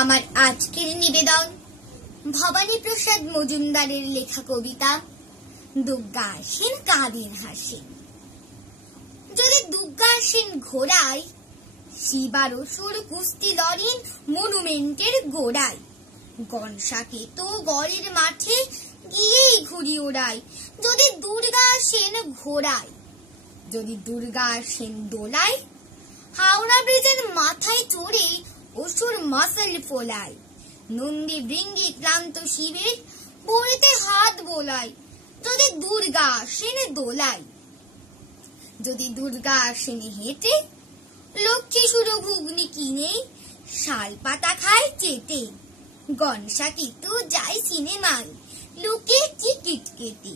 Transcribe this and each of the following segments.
আমার আজকের নিবেদন ভবানী প্রসাদ মজুমদারের লেখা কবিতা দুর্গা আসেন কাঁদের হাসি। যদি দুর্গা আসেন ঘোড়ায়, শিবার অসুর কুস্তি লড়েন মনুমেন্টের গোড়ায়। গনসাকে তো গড়ের মাঠে গিয়েই ঘুরি ওড়ায়। যদি দুর্গা আসেন ঘোড়ায়, যদি দুর্গা আসেন দোলায়, হাওড়া ব্রিজের মাথায় চড়ে অসুর মাসল ফোলায়। নন্দী ভৃঙ্গি ক্লান্ত শিবের পড়েতে হাত বোলায়। যদি দুর্গা আসেন দোলায়, যদি দুর্গা আসেন হেঁটে, লক্ষ্মী সুরো ঘুগনি কিনে শাল পাতা খায় চেটে। গনসা কিন্তু যায় সিনেমায় লোকে টিকিট কেটে।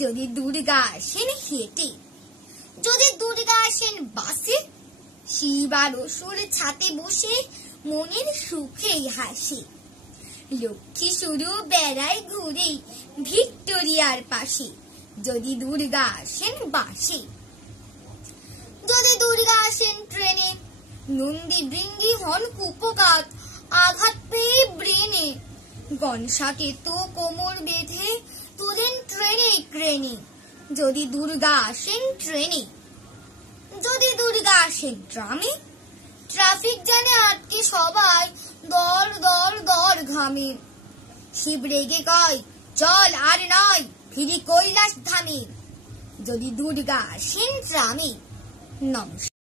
যদি দুর্গা আসেন হেঁটে, যদি দুর্গা আসেন বাসে, শিব আর অসুর ছাতে বসে মনের সুখেই হাসে। লক্ষ্মী শুরু বেড়ায় ঘুরে ভিক্টোরিয়ার পাশে। যদি দুর্গা আসেন বাসে, যদি দুর্গা আসেন ট্রেনে, নন্দী ভৃঙ্গি হন কুপকাত আঘাত পেয়ে ব্রেনে। গনসাকে তো কোমর বেঁধে তোলেন ট্রেনে ক্রেনে। যদি দুর্গা আসেন ট্রেনে, যদি দুর্গা আসেন ট্রামে, ট্রাফিক জ্যামে আটকে সবাই দর দর দর ঘামে। শিব রেগে কয় চল আর নয় ফিরি কৈলাস ধামে। যদি দুর্গা আসেন ট্রামে। নমস্কার।